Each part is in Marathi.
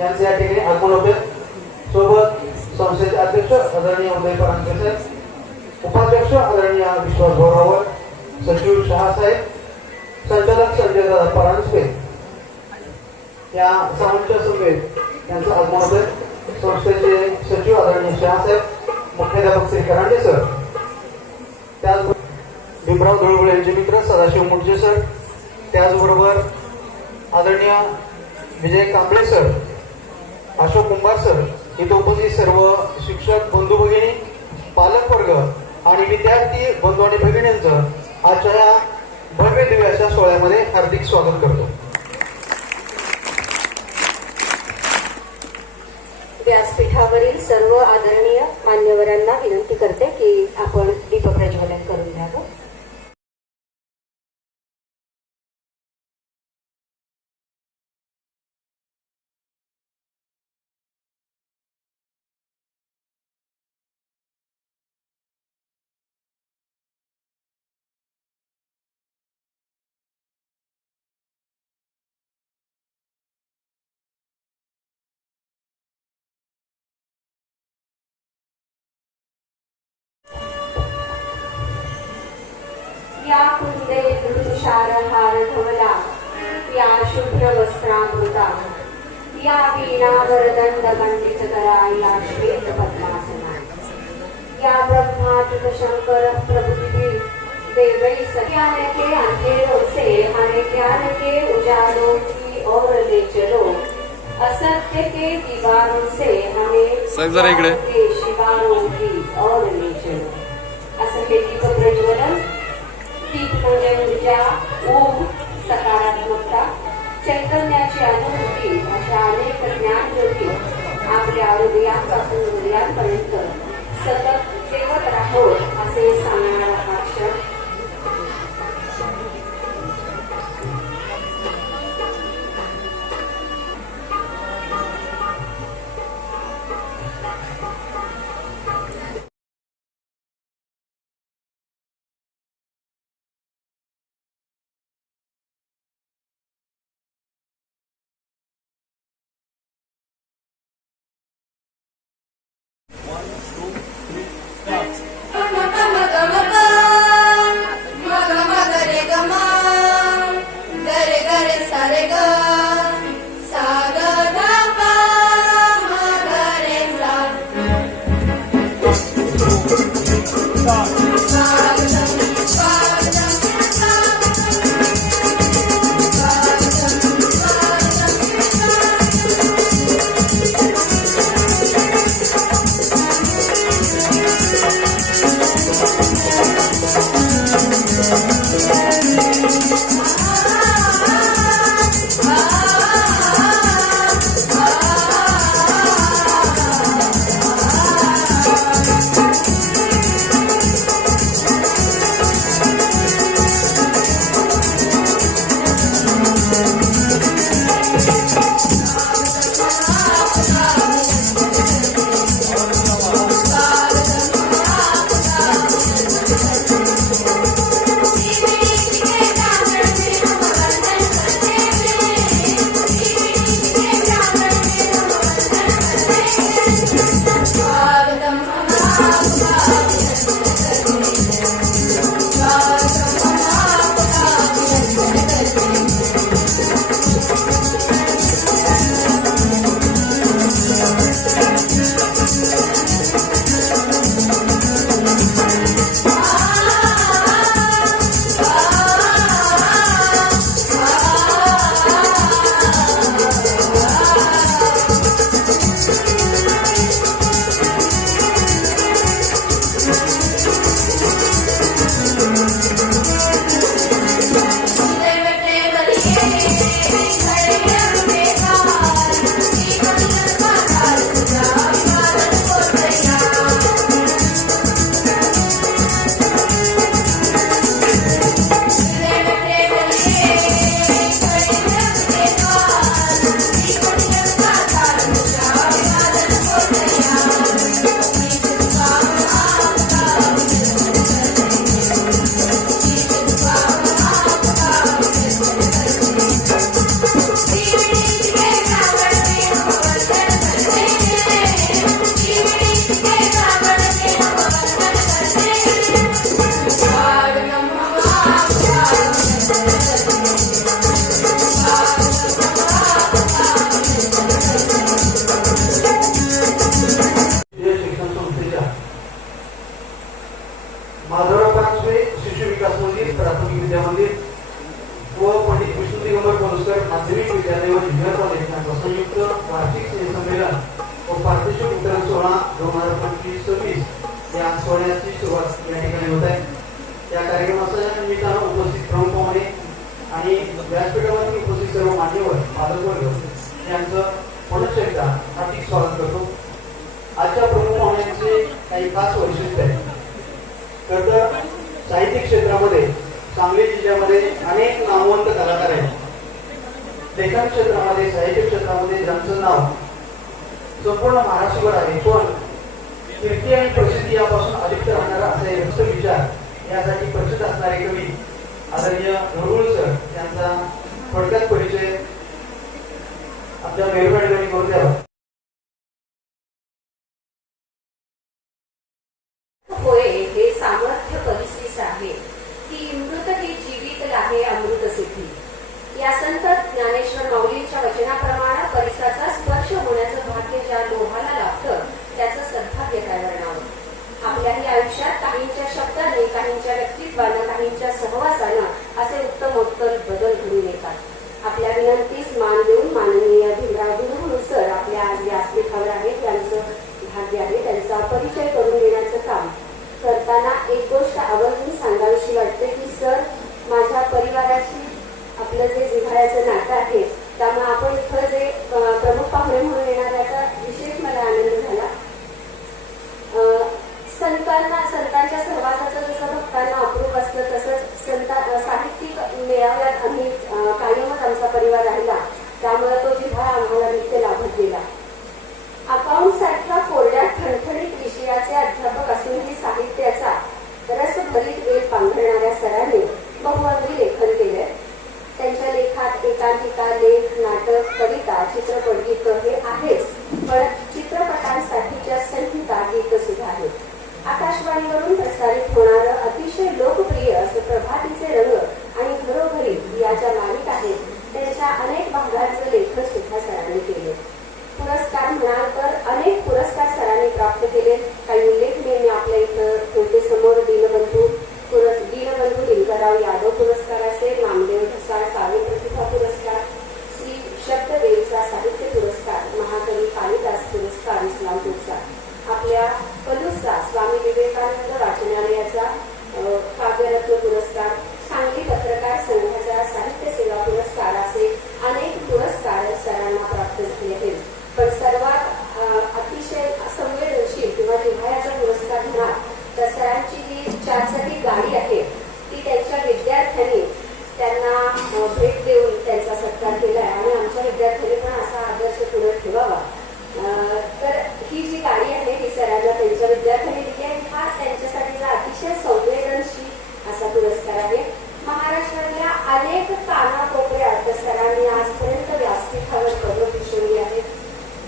यांचे या ठिकाणी आगमन होते। सोबत संस्थेचे अध्यक्ष आदरणीय उदय परांजपे साहेब, उपाध्यक्ष आदरणीय विश्वास भाऊराव, सचिव शहा साहेब, संचालक संजय दादा परांजपे या सामंत समेत यांचं आगमन होते। संस्थेचे सचिव आदरणीय शहा साहेब, मुख्याध्यापक श्री करांडे सर, त्याच भीमराव धुळवळे यांचे मित्र सदाशिव मुटजे सर, त्याचबरोबर आदरणीय विजय कांबळे सर, अशोक कुंभार सर, इथे उपस्थित सर्व शिक्षक बंधू भगिनी, पालक वर्ग आणि विद्यार्थी बंधू आणि भगिनींचं आजच्या या भव्य दिव्य अशा सोहळ्यामध्ये हार्दिक स्वागत करतो। व्यासपीठावरील सर्व आदरणीय मान्यवरांना विनंती करते की आपण दीपप्रज्वलन करून घ्यावं। या कुंदे तुषार हार धवला, या शुभ्र वस्त्रामृता, या वीणा वरदंड मंडित करा, या श्वेत पद्मासना, या ब्रह्माच्युत शंकर प्रभुति देवै सत्यान के अंधेरों से हमें ज्ञान के उजालों की ओर ले चलो, असत्य के दीवारों से हमें के शिवारों की ओर ले चलो। असं हे दीप प्रज्वलन, दीपपूजन ऊर्जा, ऊब, सकारात्मकता, चैतन्याची अनुभूती अशा अनेक ज्ञान ज्योती आपल्या हृदयापासून हृदयांपर्यंत सतत तेवत राहो असे सांगणारा हा क्षण माधवराव परांजपे शिशु विकास मंदिर प्राथमिक विद्या मंदिर व पंडित विष्णू दिगंबर पलुसकर माध्यमिक विद्यालय व ज्युनियर कॉलेज यांचा संयुक्त वार्षिक संमेलन व पारितोषिक वितरण सोहळा 2025-26 या सोहळ्याची सुरुवात या ठिकाणी होत आहे. या कार्यक्रमाच्या निमित्तानं उपस्थित प्रमुख पाहुणे आणि व्यासपीठावरती उपस्थित सर्व मान्यवर पालकवर्ग यांचं पुनश्च एकदा हार्दिक स्वागत करतो. आजच्या प्रमुख पाहुण्यांचे काही खास वैशिष्ट्य आहे. तर साहित्य क्षेत्रामध्ये सांगली जिल्ह्यामध्ये अनेक नामवंत कलाकार आहेत. लेखन क्षेत्रामध्ये साहित्य क्षेत्रामध्ये ज्यांचं नाव संपूर्ण महाराष्ट्रभर आहे, पण कीर्ती आणि प्रसिद्धी यापासून अलिप्त राहणारा असा एक विचार यासाठी प्रसिद्ध असणारे कवी आदरणीय धुळवळ सर यांचा थोडक्यात परिचय आपल्या मेहरबानी करून द्यावा. होय हे सामर्थ्य परिशिष्ट आहे की मृत ही जीवित लाहे अमृत सिद्धी. या संत ज्ञानेश्वर माऊलींच्या वचनाप्रमाणे परिसराचा स्पर्श होण्याचं भाग्य ज्या लोहाला लाभतं त्याचं सद्भाग्य काय वर्णावं. आपल्याही आयुष्यात काहींच्या शब्दाने, काहींच्या व्यक्तित्वानं, काहींच्या सहवासानं असे उत्तमोत्तर बदल घडून येतात. आपल्या विनंतीस मान देऊन माननीय भीमराव धुळवळ सर आपल्या आज व्यासपीठावर आहेत. त्यांचं भाग्य आहे. त्यांचा परिचय करून देण्याचं काम करताना एक गोष्ट आवर्जून सांगावीशी वाटते की सर माझ्या परिवाराची आपलं जे जिव्हाळ्याचं नातं आहे त्यामुळे आपण इथं जे प्रमुख पाहुणे म्हणून येणार याचा विशेष मला आनंद झाला. संतांच्या सहवासाचं जसं भक्तांना अप्रूप असतं तसंच साहित्यिक मेळाव्यात आम्ही कायमच आमचा परिवार राहिला. त्यामुळे तो जिव्हाळा आम्हाला नित्य लाभत गेला. अकाउंट सारख्या कोरड्या ठणठणीत विषयाचे अध्यापक असूनही साहित्याचा रसभरीत वेल पांघरणाऱ्या सरांनी बहुअंगी लेखन केले. त्यांच्या लेखात एकांकिका, लेख, नाटक, कविता, चित्रपट, गीत हे आहेच, पण चित्रपटांसाठीच्या संहिता, गीत सुद्धा आहेत. आकाशवाणीवरून प्रसारित होणारं अतिशय लोकप्रिय असं प्रभातीचे रंग आणि घरोघरी या ज्या मालिका आहेत त्यांच्या अनेक भागांचं लेखन सुद्धा सरांनी केले. पुरस्कार म्हणाल तर अनेक पुरस्कार सरांनी प्राप्त केले. काही उल्लेखनीय मी आपल्या इथं ठेवते समोर. दीनबंधू दिनकरराव यादव पुरस्कार असेल, नामदेव ढसाळ काव्य प्रतिभा पुरस्कार, श्री शब्ददेवचा साहित्य पुरस्कार, महाकवी कालिदास पुरस्कार इस्लामपूरचा, आपल्या पलूसचा स्वामी विवेकानंद वाचनालयाचा काव्यरत्न पुरस्कार, सांगली पत्रकार संघाचा साहित्य सेवा पुरस्कार असे अनेक पुरस्कार सरांना प्राप्त झाले आहेत. पण सर्वात अतिशय संवेदनशील किंवा जिव्हाळ्याचा पुरस्कार म्हणा तर सरांची जी चारचाकी गाडी आहे ती त्यांच्या विद्यार्थ्यांनी त्यांना भेट देऊन त्यांचा सत्कार केला आहे आणि आमच्या विद्यार्थ्यांनी पण असा आदर्श पुढे ठेवावा. तर ही जी गाडी आहे ही सरांना त्यांच्या विद्यार्थ्यांनी दिली आहे. हा त्यांच्यासाठीचा अतिशय संवेदनशील असा पुरस्कार आहे. महाराष्ट्रातल्या अनेक कानाकोपऱ्यात सरांनी आजपर्यंत व्यासपीठावर पदं भूषवली आहेत.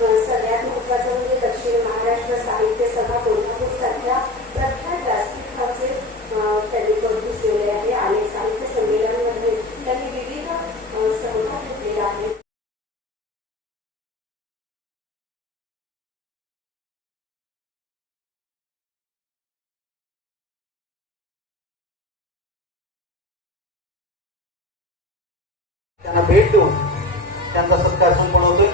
सगळ्यात महत्वाचं म्हणजे दक्षिण महाराष्ट्र साहित्य सभा कोल्हापूर सारख्या प्रख्यात व्यासपीठाचे त्यांनी पद भूषवले आहे. अनेक साहित्य संमेलनामध्ये त्यांनी विविध सहभाग घेतलेला आहे. त्यांना भेट देऊन त्यांचा सत्कार संपन्न होतोय.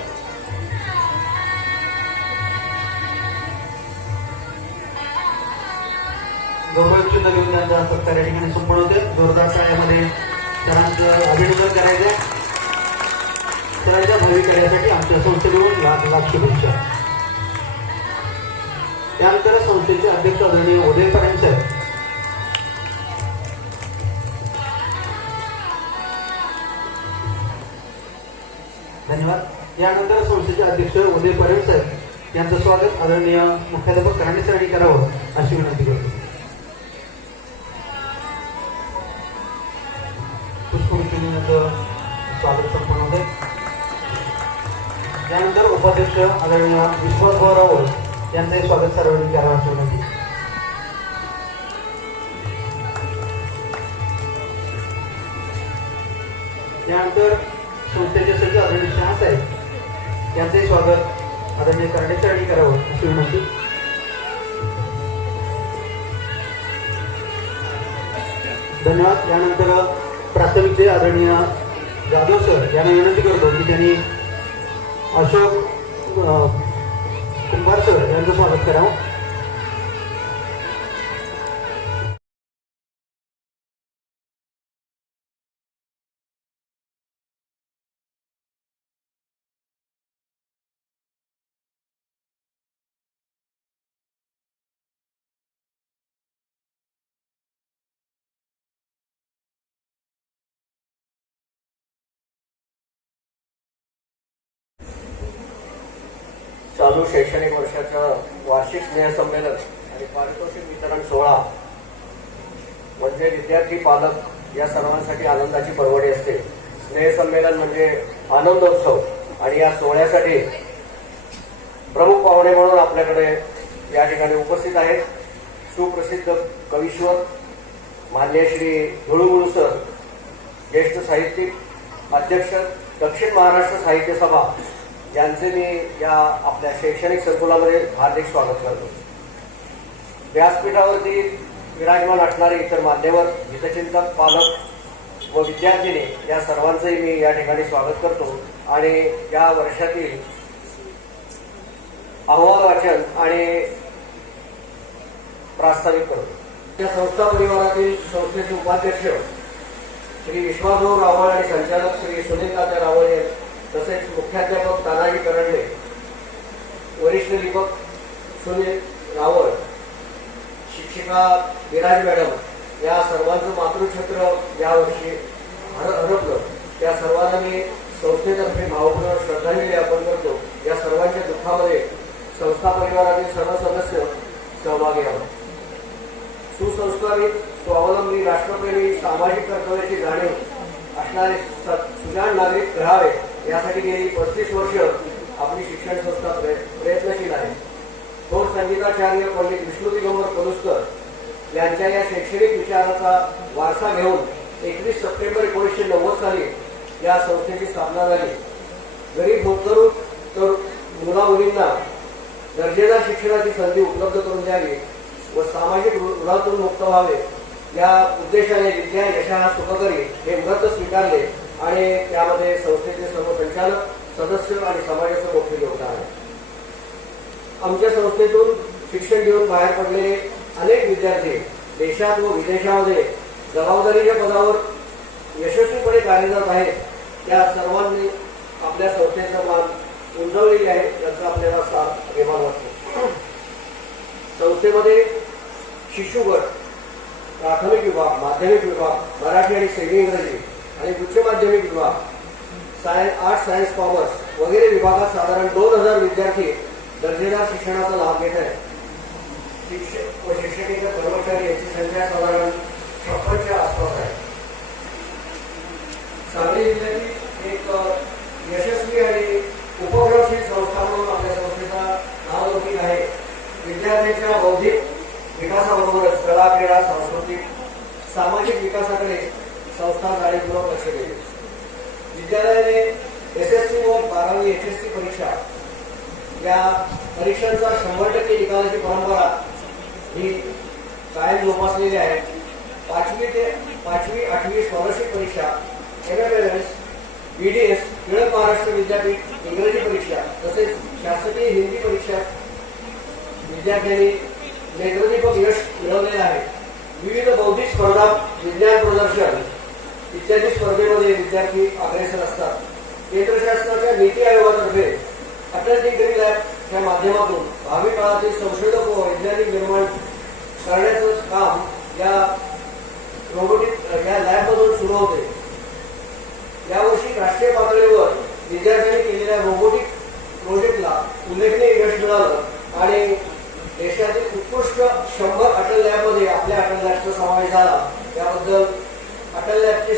गौरवचिन्ह देऊन त्यांचा सत्कार या ठिकाणी संपन्न होते. जोरदार टाळ्यामध्ये सरांचं अभिनंदन करायचं. सरांच्या भावी कार्यासाठी आमच्या संस्थेकडून लाख लाख शुभेच्छा. त्यानंतर संस्थेचे अध्यक्ष आदरणीय उदय परांजपे साहेब, धन्यवाद. यानंतर संस्थेचे अध्यक्ष उदय परांजपे साहेब यांचं स्वागत आदरणीय मुख्याध्यापक राणे सरांनी करावं अशी विनंती करतो. पुष्पवृष्टीनंतर स्वागत संपन्न होते. त्यानंतर उपाध्यक्ष आदरणीय विश्वासभाऊ यांचंही स्वागत सर्वांनी करावं अशी विनंती. यानंतर संस्थेचे सचिव आदरणीय शहा साहेब यांचंही स्वागत आदरणीय करणे सरांनी करावं अशी विनंती. धन्यवाद. यानंतर प्राथमिकचे आदरणीय जाधव सर यांना विनंती करतो की त्यांनी अशोक कुंभार सर यांचं स्वागत करावं. चालू शैक्षणिक वर्षाचं वार्षिक स्नेहसंमेलन आणि पारितोषिक वितरण सोहळा म्हणजे विद्यार्थी पालक या सर्वांसाठी आनंदाची पर्वणी असते. स्नेहसंमेलन म्हणजे आनंदोत्सव आणि या सोहळ्यासाठी प्रमुख पाहुणे म्हणून आपल्याकडे या ठिकाणी उपस्थित आहेत सुप्रसिद्ध कवीश्वर मान्य श्री धुळुमुळू सर, ज्येष्ठ साहित्यिक, अध्यक्ष दक्षिण महाराष्ट्र साहित्य सभा यांचे मी या आपल्या शैक्षणिक संकुलामध्ये हार्दिक स्वागत करतो. व्यासपीठावरती विराजमान असणारे इतर मान्यवर, हितचिंतक, पालक व विद्यार्थिनी या सर्वांचंही मी या ठिकाणी स्वागत करतो आणि या वर्षातील अहवाल वाचन आणि प्रास्ताविक करतो. या संस्था परिवारातील संस्थेचे उपाध्यक्ष श्री विश्वासभाऊ रावळ आणि संचालक श्री सुनील तात्या रावळ, तसेच मुख्याध्यापक तानाजी करंडे, वरिष्ठ दीपक सुनील रावळ, शिक्षिका विराज मॅडम या सर्वांचं मातृछत्र यावर्षी हरपलं. त्या सर्वांना मी संस्थेतर्फे भावपूर्ण श्रद्धांजली अर्पण करतो. या सर्वांच्या दुःखामध्ये संस्था परिवारातील सर्व सदस्य सहभागी आहोत. सुसंस्कारित, स्वावलंबी, राष्ट्रप्रेमी, सामाजिक कर्तव्याची जाणीव असणारे सुजाण नागरिक राहावे यासाठी गेली 35 वर्ष आपली शिक्षण संस्था प्रयत्नशील आहे. थोर संगीताचार्य पंडित विष्णू दिगंबर पलुसकर यांच्या या शैक्षणिक विचाराचा वारसा घेऊन 21 सप्टेंबर 1990 साली या संस्थेची स्थापना झाली. गरीब होतकरू तर मुला-मुलींना दर्जेदार शिक्षणाची संधी उपलब्ध करून द्यावी व सामाजिक ऋणातून मुक्त व्हावे या उद्देशाने विद्या यशः सुखकरी हे व्रत स्वीकारले आणि त्यामध्ये संस्थेचे सर्व संचालक, सदस्य आणि समाजाचं मोठे योगदान आहे. आमच्या संस्थेतून शिक्षण घेऊन बाहेर पडलेले अनेक विद्यार्थी देशात व विदेशामध्ये जबाबदारीच्या पदावर यशस्वीपणे कार्यरत आहेत. त्या सर्वांनी आपल्या संस्थेचं मान उंचावलेले आहे याचा आपल्याला फार अभिमान वाटतो. संस्थेमध्ये शिशुगट, प्राथमिक विभाग, माध्यमिक विभाग, मराठी आणि सेमी इंग्रजी आणि उच्च माध्यमिक विभाग, आर्ट्स, सायन्स, कॉमर्स वगैरे विभागात साधारण 2000 विद्यार्थी दर्जेदार शिक्षणाचा लाभ घेत आहेत. शिक्षक व शिक्षकेतर कर्मचारी यांची संख्या साधारण 56च्या आसपास आहे. सांगली जिल्ह्यातील एक यशस्वी आणि उपक्रमशील संस्था म्हणून आपल्या संस्थेचा नावलौकिक आहे. विद्यार्थ्यांच्या बौद्धिक विकासाबरोबरच कला, क्रीडा, सांस्कृतिक, सामाजिक विकासाकडे संस्था जाणीवपूर्वक लक्ष देते. विद्यालयाने SSC व 12वी HSC परीक्षा या परीक्षांचा 100% निकालाची परंपरा ही कायम जोपासलेली आहे. 5वी ते 8वी स्कॉलरशिप परीक्षा, MMLS, BDS, टिळक महाराष्ट्र विद्यापीठ इंग्रजी परीक्षा तसेच शासकीय हिंदी परीक्षा विद्यार्थ्यांनी नेत्रदीपक यश मिळवलेले आहे. विविध बौद्धिक स्पर्धा, विज्ञान प्रदर्शन इत्यादी स्पर्धेमध्ये विद्यार्थी अग्रेसर असतात. केंद्र शासनाच्या नीती आयोगातर्फे अटल टिंकरिंग लॅबच्या माध्यमातून भावी काळातील संशोधक व वैज्ञानिक निर्माण करण्याचं काम या रोबोटिक या लॅबमधून सुरू होते. यावर्षी राष्ट्रीय पातळीवर विद्यार्थ्यांनी केलेल्या रोबोटिक प्रोजेक्टला उल्लेखनीय यश मिळालं आणि देशातील उत्कृष्ट 100 अटल लॅबमध्ये आपल्या अटल लॅबचा समावेश झाला. त्याबद्दल अटल लॅबचे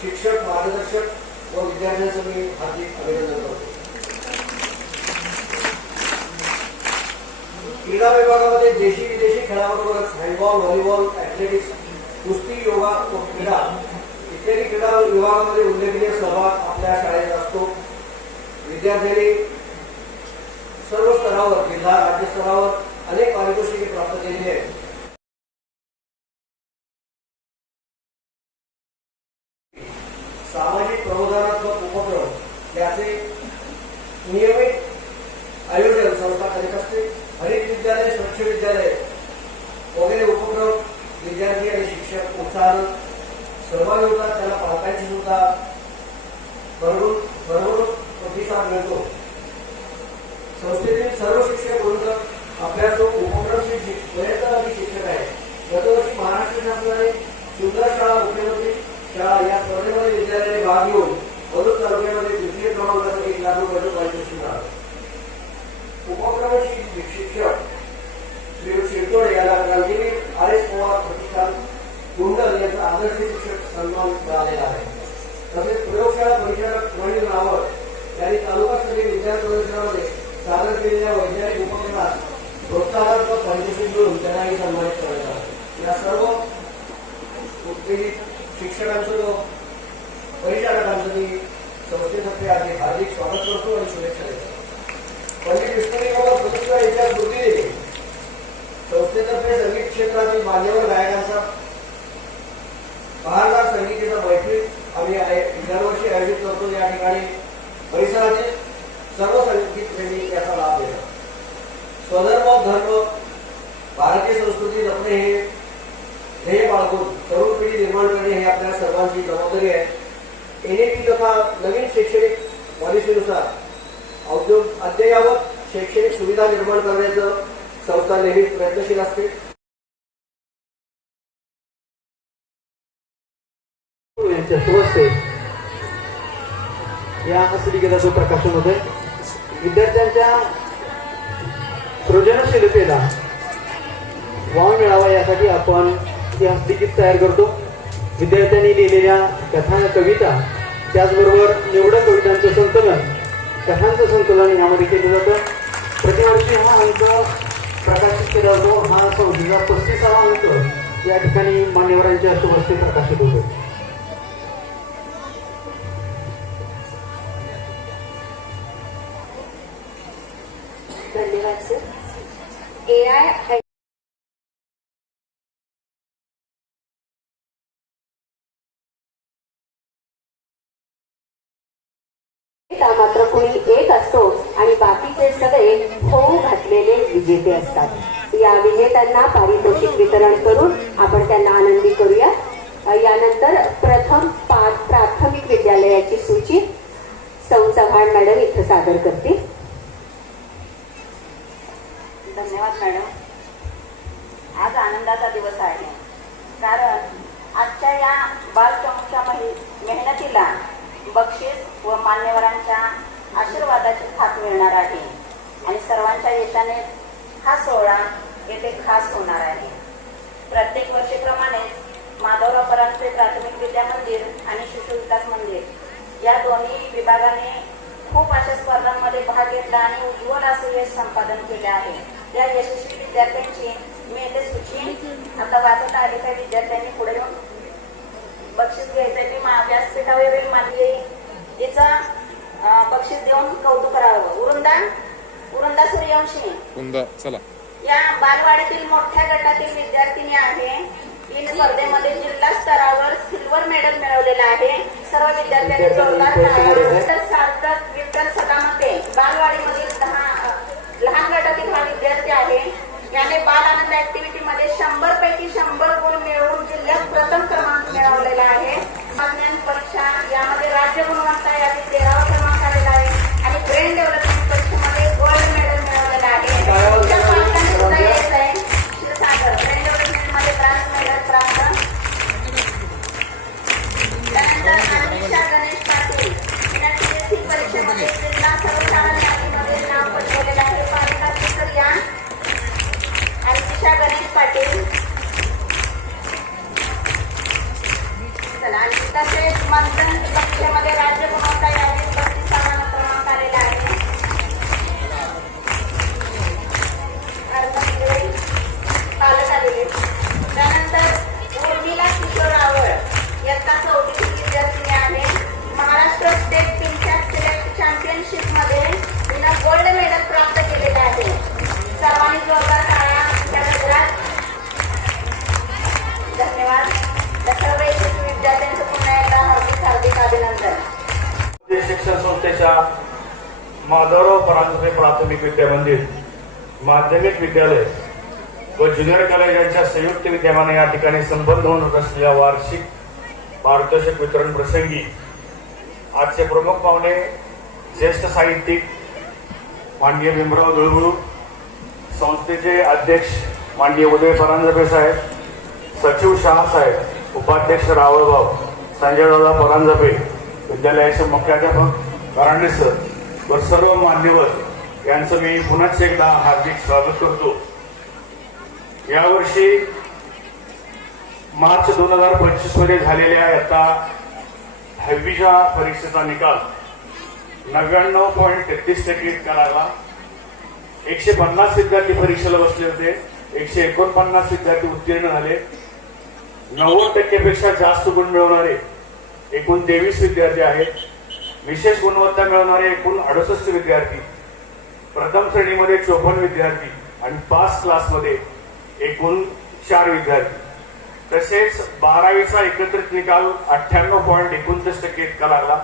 शिक्षक, मार्गदर्शक व विद्यार्थ्यांचं मी हार्दिक अभिनंदन करतो. क्रीडा विभागामध्ये देशी विदेशी खेळाबरोबरच हँडबॉल, व्हॉलीबॉल, ऍथलेटिक्स, कुस्ती, योगा व क्रीडा इत्यादी क्रीडा विभागामध्ये उल्लेखनीय सहभाग आपल्या शाळेत असतो. विद्यार्थ्यांनी सर्व स्तरावर, जिल्हा, राज्य स्तरावर अनेक पारितोषिके प्राप्त केलेली आहेत. सहभागी होतात त्याला पालकांची सुद्धा भरभरून प्रतिसाद मिळतो. संस्थेतील सर्व शिक्षक वृंद आपल्या जो उपक्रमशील प्रयत्नवादी शिक्षक आहेत. गतवर्षी महाराष्ट्र शासनाने सुंदर शाळा मुख्यमंत्री शाळा या स्पर्धेमध्ये विद्यालयाने भाग घेऊन वडूज तालुक्यामध्ये द्वितीय क्रमांकाचं 1 लाख रुपयाचं पारितोषिक मिळालं. उपक्रमशील शिक्षक श्री शिरतोडे याला क्रांतीवीर RS पवार प्रतिष्ठान कुंडल यांचा आदर्श शिक्षक सन्मान मिळालेला आहे. तसेच प्रयोगशाळा परिचालक प्रवीण रावळ यांनी तालुकास्तरीय विज्ञान प्रदर्शनामध्ये सादर केलेल्या वैज्ञानिक उपक्रमात प्रोत्साहनात्मक पारितोषिक मिळून त्यांनाही सन्मानित करण्यात आलं. या सर्व उत्तेजित शिक्षकांचं परिचालकांचं मी संस्थेतर्फे हार्दिक स्वागत करतो आणि शुभेच्छा देतो. पंडित विष्णुदेव पुरस्कार यांच्या स्मृतीने संस्थेतर्फे संगीत क्षेत्रातील मान्यवर गायकांचा बहारदार संगीताचा मैफिल आम्ही दरवर्षी आयोजित करतो. या ठिकाणी परिसरातील सर्व संगीत प्रेमी याचा लाभ घेतात. स्वधर्म धर्म भारतीय संस्कृती जपणे हे ध्येय बाळगून तरुण पिढी निर्माण करणे हे आपल्या सर्वांची जबाबदारी आहे. NEP तथा नवीन शैक्षणिक पॉलिसीनुसार अद्ययावत शैक्षणिक सुविधा निर्माण करण्याचं संस्था नेहमीच प्रयत्नशील असते. यांच्या शुभस्ते या हस्तलिखिताचं प्रकाशन होते. विद्यार्थ्यांच्या सृजनशीलतेला वाव मिळावा यासाठी आपण ही हस्तलिखित तयार करतो. विद्यार्थ्यांनी लिहिलेल्या कथा कविता त्याचबरोबर निवडक कवितांचं संकलन कथांचं संकलन यामध्ये केलं जातं. प्रतिवर्षी हा अंक प्रकाशित केला जातो. हा 35वा अंक या ठिकाणी मान्यवरांच्या शुभस्ते प्रकाशित होतो. धन्यवाद सर. AI मात्र कुणी एक असतो आणि बाकीचे सगळे होऊ घातलेले विजेते असतात. या विजेत्यांना पारितोषिक वितरण करून आपण त्यांना आनंदी करूया. यानंतर प्रथम प्राथमिक विद्यालयाची सूची सौ चव्हाण मॅडम इथं सादर करतील. धन्यवाद मॅडम. आज आनंदाचा दिवस आहे, कारण आजच्या या बालचमूच्या मेहनतीला बक्षीस व मान्यवरांच्या आशीर्वादाची थाप मिळणार आहे आणि सर्वांच्या यशाने हा सोहळा येथे खास होणार आहे. प्रत्येक वर्षीप्रमाणेच माधवराव परांजपे प्राथमिक विद्या मंदिर आणि शिशु विकास मंदिर या दोन्ही विभागाने खूप अशा स्पर्धांमध्ये भाग घेतला आणि उज्ज्वल असं यश संपादन केले आहे. या यशस्वी विद्यार्थ्यांची मी येथे सूची आता वाचत आले. काही विद्यार्थ्यांनी पुढे येऊन बक्षीस घ्यायचंय. मी व्यासपीठावरील मान्यतेचा बक्षीस देऊन कौतुक करावं. उरुंदा सूर्यवंशी चला. या बालवाडीतील मोठ्या गटातील विद्यार्थिनी आहे. तिने स्पर्धेमध्ये जिल्हा स्तरावर सिल्वर मेडल मिळवलेला आहे. सर्व विद्यार्थ्यांनी जोरदार टाळ्या. सार्थक विठ्ठल सदामते बालवाडीमधील लहान गटातील हा विद्यार्थी आहे. याने बाल आनंद ऍक्टिव्हिटी मध्ये 100 पैकी 100 गुण मिळवून जिल्ह्यात प्रथम क्रमांक मिळवलेला आहे. विज्ञान परीक्षा यामध्ये राज्य गुणवत्ता यादी 13वा क्रमांक आलेला आहे आणि ब्रेन डेव्हलपमेंट परीक्षेमध्ये गोल्ड मेडल मिळवलेला आहे. तुमच्या पालकांनी सुद्धा यायचं आहे. क्षीरसागर ब्रेन डेव्हलपमेंट मध्ये ब्रॉन्झ मेडल प्राप्त. त्यानंतर अनिशा गणेश पाटील तिने TSC परीक्षेमध्ये जिल्हा सर्वशाळा यादीमध्ये नाव पटवलेलं आहे. पालकांची तर या अनिशा गणेश पाटील. आणि तसेच मंथन परीक्षेमध्ये राज्य गुणवत्ता यादीत 35वा क्रमांक आलेला आहे. पालक आलेले. त्यानंतर उर्मिला किशोर रावळ इयत्ता 4वी विद्यार्थिनी आहे. महाराष्ट्र स्टेट पिंचॅक सिलेक्ट चॅम्पियनशिप मध्ये तिनं गोल्ड मेडल प्राप्त केलेलं आहे. सर्वांनी जोरदार टाळ्या त्या गजरात. धन्यवाद. त्या सर्व यशस्वी विद्यार्थ्यांचं पुन्हा एकदा हार्दिक अभिनंदन. शिक्षण संस्थेच्या माधवराव परांजपे प्राथमिक विद्या मंदिर माध्यमिक विद्यालय व ज्युनियर कॉलेज यांच्या संयुक्त विद्यमाने या ठिकाणी संपन्न होत असलेल्या वार्षिक पारितोषिक वितरण प्रसंगी आजचे प्रमुख पाहुणे ज्येष्ठ साहित्यिक माननीय भीमराव धुळबुळू, संस्थेचे अध्यक्ष माननीय उदय परांजपे साहेब, सचिव शहा साहेब, उपाध्यक्ष रावळभाऊ, संजयदादा परांजपे, विद्यालयाचे मुख्याध्यापक करांडे सर व सर्व मान्यवर यांचं मी पुन्हा एकदा हार्दिक स्वागत करतो. यावर्षी मार्च 2025 मध्ये झालेल्या इयत्ता 10वीच्या परीक्षेचा निकाल 99.33% इतका लागला. 150 विद्यार्थी परीक्षेला बसले होते. 149 विद्यार्थी उत्तीर्ण झाले. 90% पेक्षा जास्त गुण मिळवणारे एकूण 23 विद्यार्थी आहेत. विशेष गुणवत्ता मिळवणारे एकूण 68 विद्यार्थी, प्रथम श्रेणीमध्ये 54 विद्यार्थी आणि पास क्लासमध्ये एकूण 4 विद्यार्थी. तसेच 12वीचा एकत्रित निकाल 98.29% इतका लागला.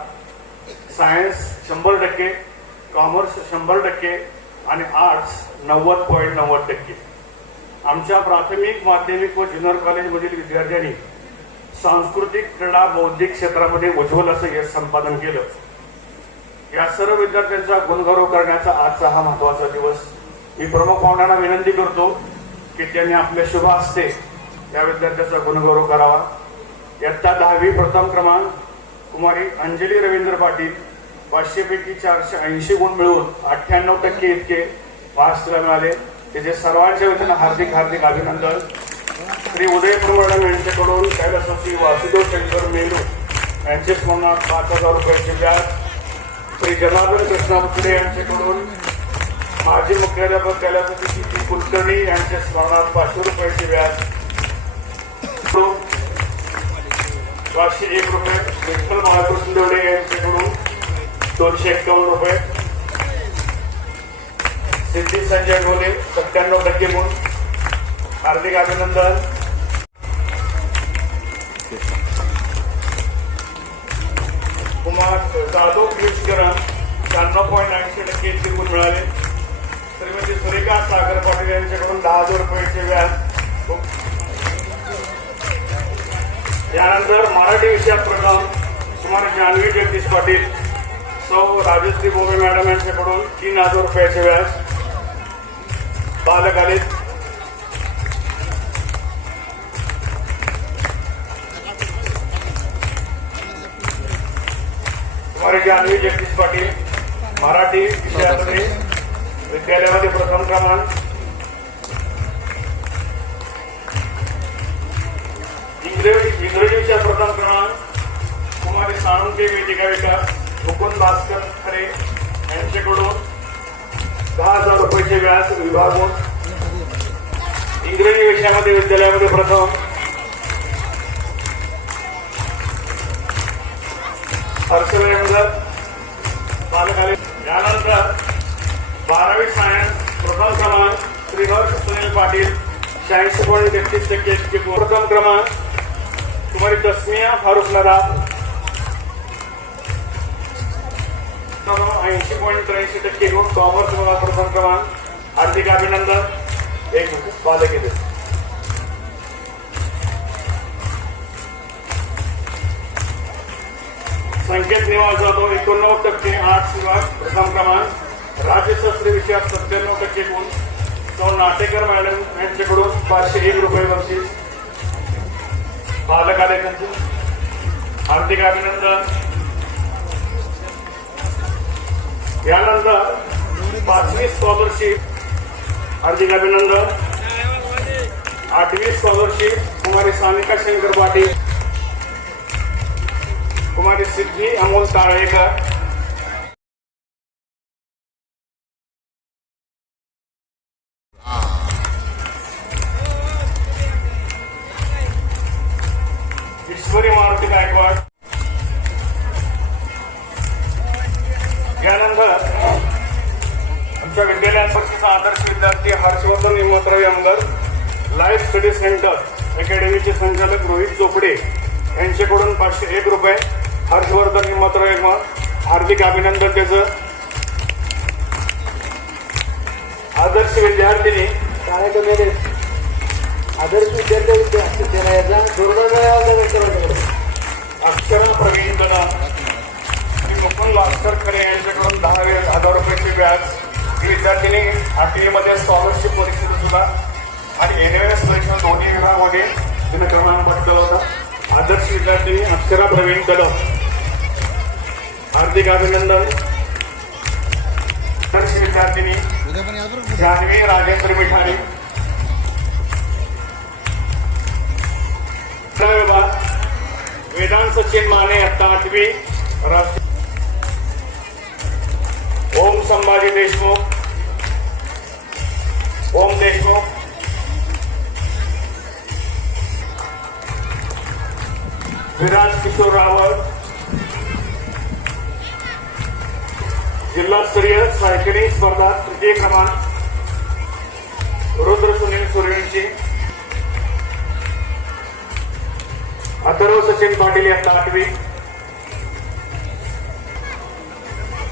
सायन्स 100%, कॉमर्स 100% आणि आर्ट्स 90.90%. आमच्या प्राथमिक, माध्यमिक व ज्युनियर कॉलेजमधील विद्यार्थ्यांनी सांस्कृतिक, क्रीडा, बौद्धिक क्षेत्रामध्ये उज्ज्वल असं यश संपादन केलं. या सर्व विद्यार्थ्यांचा गुणगौरव करण्याचा आजचा हा महत्वाचा दिवस. मी प्रमुख पाहुण्यांना विनंती करतो की त्यांनी आपल्या शुभ हस्ते या विद्यार्थ्याचा गुणगौरव करावा. इयत्ता 10वी प्रथम क्रमांक कुमारी अंजली रवींद्र पाटील, 500 पैकी 480 गुण मिळवून 98% इतके पास तिला मिळाले. त्याचे सर्वांच्या वतीनं हार्दिक हार्दिक अभिनंदन. श्री उदय प्रवर्धन यांच्याकडून कैलासवासी वासुदेव शंकर मेनू यांचे स्मरणार्थ 5,000 रुपयाचे व्याज. श्री जनार्दन कृष्णापुरे यांच्याकडून माजी मुख्याध्यापक कैलासवासी सी कुलकर्णी यांच्या स्मरणार्थ 500 रुपयाचे व्याज. 501 रुपये. विठ्ठल बाळकृष्ण देवडे यांच्याकडून 251 रुपये. सिद्धी संजय ढोले 97% गुण. हार्दिक अभिनंदन. कुमार जाधव पियुष करण 96.80% इतके गुण मिळाले. श्रीमती सुरेखा सागर पाटील यांच्याकडून 10,000 रुपयाचे व्याज. यानंतर मराठी विषयात प्रथम कुमार जानवी जगदीश पाटील, सौ राजश्री बोबे मॅडम यांच्याकडून 3,000 रुपयाचे व्याज. बालकालीन कुमारी जानवी जगदीश पाटील, मराठी विषयामध्ये विद्यालयामध्ये प्रथम क्रमांक. इंग्रजी विषयात प्रथम क्रमांक कुमारी साळुंके वेदिका विकास, मुकुंद भास्कर खरे यांच्याकडून 10,000 रुपयाचे व्याज विभागून. इंग्रजी विषयामध्ये विद्यालयामध्ये प्रथम हर्षवेंद्र बालकालीन. यानंतर 12वी सायन्स प्रथम क्रमांक श्रीहर्ष सुनील पाटील 86.33% इतके. प्रथम क्रमांक कुमारी तस्मिया फारुख नदाब 80.83% गुण. कॉमर्स विभाग प्रथम क्रमांक. हार्दिक अभिनंदन. एक बालक येते. संकेत निवास जाधव 89%, आर्ट्स विभाग प्रथम क्रमांक. राज्यशास्त्र विषयात 97% गुण. सौ नाटेकर मॅडम यांच्याकडून 501 रुपये बक्षीस. बालक आलेखांचे हार्दिक अभिनंदन. यानंतर 5वी स्कॉलरशिप हार्दिक अभिनंदन. 8वी स्कॉलरशिप कुमारी सानिका शंकर पाटील, कुमारी सिद्धी अमोल ताळेकर. ईश्वरी मारुती गायकवाड. यानंतर आमच्या विद्यालयाचा आदर्श विद्यार्थी Harshvardhan Himmatrao Yamgar, life study center अकॅडमीचे संचालक रोहित चोपडे यांच्याकडून 501 रुपये. हर्षवर्धन हिमंतराव यमगर, हार्दिक अभिनंदन त्याचं. आदर्श विद्यार्थिनी आदर्श विद्यार्थी जोरदार अक्षरा प्रवीण कदम आणि मुकुंद लास्करकरे यांच्याकडून 10,000 रुपयाचे व्याज. ही विद्यार्थिनी 8वी मध्ये स्कॉलरशिप परीक्षेत सुद्धा आणि NMS परीक्षा दोन्ही विभागामध्ये तिने क्रमांक पटकावला होता. आदर्श विद्यार्थिनी अक्षरा प्रवीण कदम, हार्दिक अभिनंदन. आदर्श विद्यार्थिनी जान्हवी राजेंद्र मिठारी, विभाग वेदांत सचिन माने, आता 8वी. ओम संभाजी देशमुख, ओम देशमुख, विराज किशोर रावळ, जिल्हास्तरीय सायकलिंग स्पर्धा 3य क्रमांक रुद्र सुनील सूर्यवंशी. अथर्व सचिन पाटील, आता 8वी.